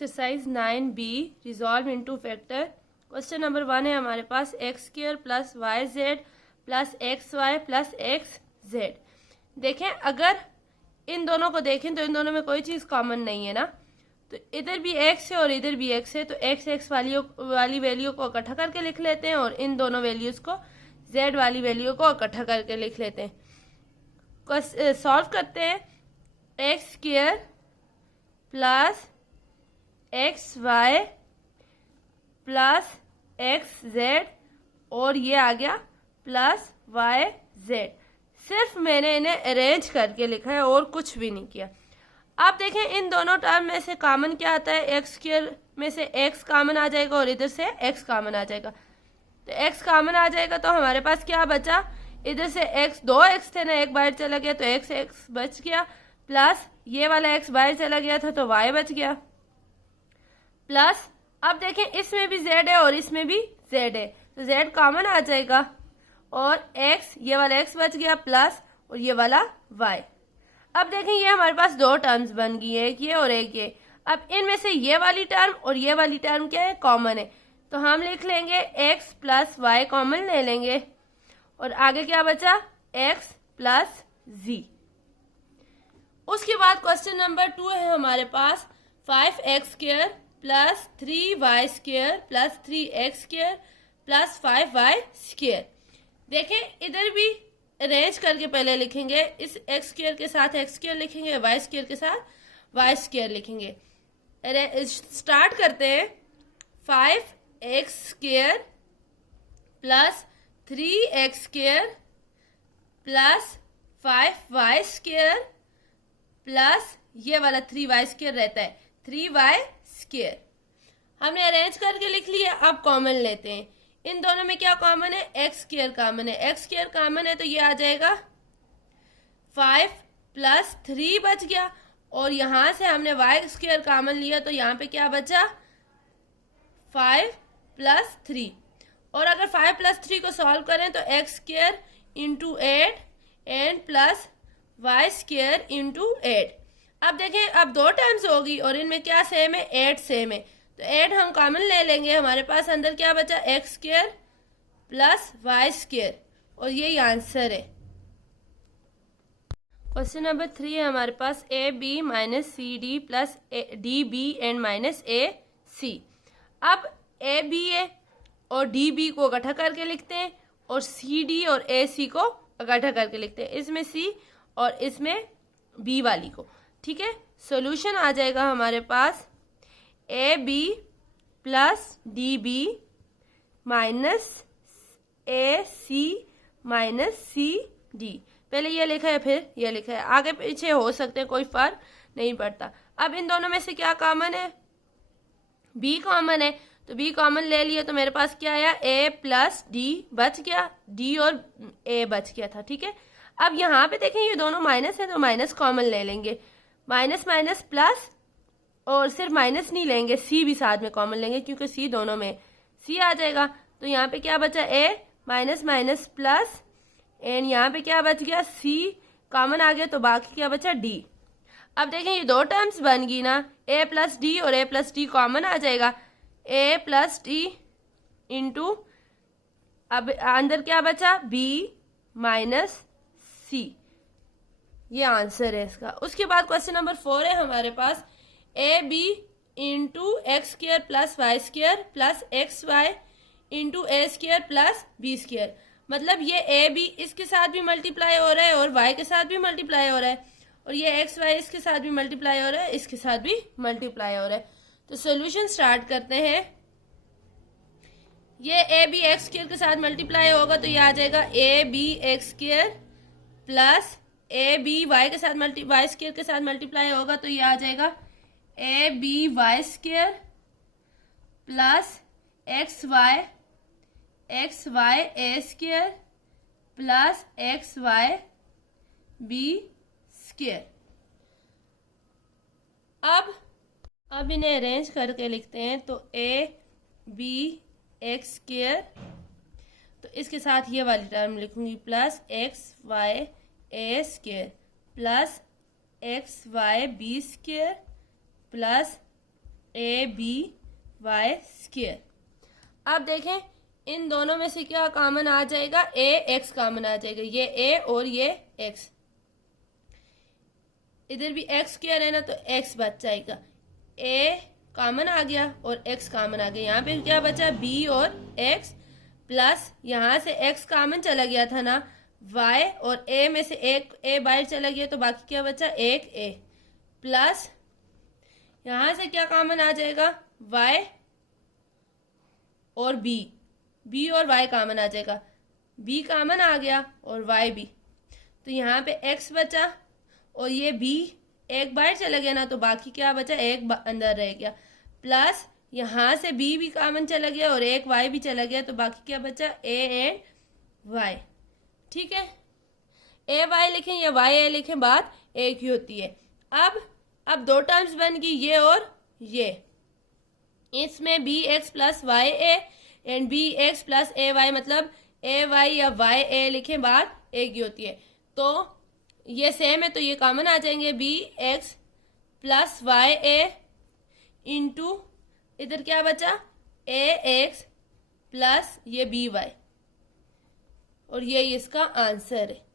Exercise 9B resolve into factor. Question number 1 है हमारे पास x square plus y z plus x y plus x z. देखें, अगर इन दोनों को देखें तो इन दोनों में कोई चीज़ कॉमन नहीं है ना, तो इधर भी एक्स है और इधर भी एक्स है, तो एक्स एक्स वाली वैल्यू को इकट्ठा करके लिख लेते हैं और इन दोनों वैल्यूज़ को जेड वाली वैल्यू को इकट्ठा करके लिख लेते हैं। सॉल्व करते हैं। X square plus x y plus x z और ये आ गया प्लस वाई जेड। सिर्फ मैंने इन्हें अरेंज करके लिखा है और कुछ भी नहीं किया। आप देखें, इन दोनों टर्म में से कॉमन क्या आता है? एक्स स्क्वायर में से एक्स कॉमन आ जाएगा और इधर से एक्स कॉमन आ जाएगा, तो एक्स कॉमन आ जाएगा तो हमारे पास क्या बचा? इधर से एक्स, दो एक्स थे ना, एक बाहर चला गया तो एक्स एक्स बच गया, प्लस ये वाला एक्स बाहर चला गया था तो वाई बच गया, प्लस अब देखें इसमें भी जेड है और इसमें भी जेड है तो जेड कॉमन आ जाएगा और एक्स, ये वाला एक्स बच गया, प्लस और ये वाला वाई। अब देखें ये हमारे पास दो टर्म्स बन गई है, एक ये और एक ये। अब इनमें से ये वाली टर्म और ये वाली टर्म क्या है? कॉमन है, तो हम लिख लेंगे एक्स प्लस वाई कॉमन ले लेंगे और आगे क्या बचा? एक्स प्लस जी। उसके बाद क्वेश्चन नंबर 2 है हमारे पास 5x square plus 3y square plus 3x square plus 5y square. देखें, इधर भी अरेंज करके पहले लिखेंगे, इस एक्स स्क्वायर के साथ एक्स स्क्वायर लिखेंगे, वाई स्क्वायर के साथ वाई स्क्वायर लिखेंगे। स्टार्ट करते हैं। 5x square plus 3x square plus 5y square plus ये वाला 3y स्क्वायर रहता है 3y स्क्वायर। हमने अरेंज करके लिख लिया। अब कॉमन लेते हैं। इन दोनों में क्या कॉमन है? एक्स स्क्वायर कॉमन है। एक्स स्क्वायर कॉमन है तो ये आ जाएगा 5 प्लस 3 बच गया और यहां से हमने वाई स्क्वायर कॉमन लिया तो यहाँ पे क्या बचा? 5 प्लस 3। और अगर 5 प्लस 3 को सॉल्व करें तो x square into 8 and plus y square into 8। अब देखें, अब दो टर्म्स होगी और इनमें क्या सेम है? 8 सेम है, तो 8 हम कॉमन ले लेंगे। हमारे पास अंदर क्या बचा? X square plus y square और यही आंसर है। क्वेश्चन नंबर 3 है हमारे पास a b minus c d plus d b and minus a c. अब ए बी ए और डी बी को इकट्ठा करके लिखते हैं और सी डी और ए सी को इकट्ठा करके लिखते हैं, इसमें सी और इसमें बी वाली को। ठीक है, सॉल्यूशन आ जाएगा हमारे पास a b plus d b minus a c minus c d. पहले ये लिखा है फिर ये लिखा है, आगे पीछे हो सकते हैं, कोई फर्क नहीं पड़ता। अब इन दोनों में से क्या कॉमन है? बी कॉमन है, तो बी कॉमन ले लिया तो मेरे पास क्या आया? ए प्लस डी बच गया, डी और ए बच गया था। ठीक है, अब यहाँ पे देखें ये दोनों माइनस है तो माइनस कॉमन ले लेंगे, माइनस माइनस प्लस, और सिर्फ माइनस नहीं लेंगे, सी भी साथ में कॉमन लेंगे क्योंकि सी दोनों में सी आ जाएगा। तो यहाँ पे क्या बचा? ए माइनस माइनस प्लस एंड यहाँ पे क्या बच गया? सी कॉमन आ गया तो बाकी क्या बचा? डी। अब देखें ये दो टर्म्स बन गई ना, ए प्लस डी और ए प्लस डी कॉमन आ जाएगा, ए प्लस डी इंटू, अब अंदर क्या बचा? बी माइनस सी। ये आंसर है इसका। उसके बाद क्वेश्चन नंबर 4 है हमारे पास a b into x square plus y square plus x y into a square plus b square. मतलब ये ए बी इसके साथ भी मल्टीप्लाई हो रहा है और वाई के साथ भी मल्टीप्लाई हो रहा है और ये एक्स वाई इसके साथ भी मल्टीप्लाई हो रहा है, इसके साथ भी मल्टीप्लाई हो रहा है। तो सोल्यूशन स्टार्ट करते हैं। ये ए बी एक्स स्क्वायर के साथ मल्टीप्लाई होगा तो ये आ जाएगा a b x square plus a b y के साथ वाई स्क्वायर के साथ मल्टीप्लाई होगा तो ये आ जाएगा a b y square plus x y a square plus x y b square. अब इन्हें अरेंज करके लिखते हैं तो ए बी एक्स स्क्वायर, तो इसके साथ ये वाली टर्म लिखूंगी plus x y a square plus x y b square plus a b y square. अब देखें इन दोनों में से क्या कॉमन आ जाएगा, ए एक्स कॉमन आ जाएगा, ये ए और ये एक्स, इधर भी एक्स स्क्वायर है ना तो एक्स बच जाएगा, ए कॉमन आ गया और एक्स कॉमन आ गया। यहाँ पे क्या बचा, बी और एक्स, प्लस यहाँ से एक्स कॉमन चला गया था ना, वाई और ए में से एक ए बाहर चला गया तो बाकी क्या बचा, एक ए, प्लस यहाँ से क्या कॉमन आ जाएगा, वाई और बी, बी और वाई कॉमन आ जाएगा, बी कॉमन आ गया और वाई भी, तो यहाँ पे एक्स बचा और ये बी एक बाहर चला गया ना तो बाकी क्या बचा, एक अंदर रह गया, प्लस यहाँ से बी भी कॉमन चला गया और एक वाई भी चला गया तो बाकी क्या बचा, ए एंड वाई। ठीक है, ए वाई लिखें या वाई ए लिखें, बात एक ही होती है। अब दो टर्म्स बन गई, ये और ये, इसमें b x plus y a and b x plus a y, मतलब ए वाई या वाई ए लिखें, बात एक ही होती है। तो ये सेम है तो ये कॉमन आ जाएंगे, बी एक्स प्लस वाई ए इंटू इधर क्या बचा, ए एक्स प्लस ये बी वाई, और ये इसका आंसर है।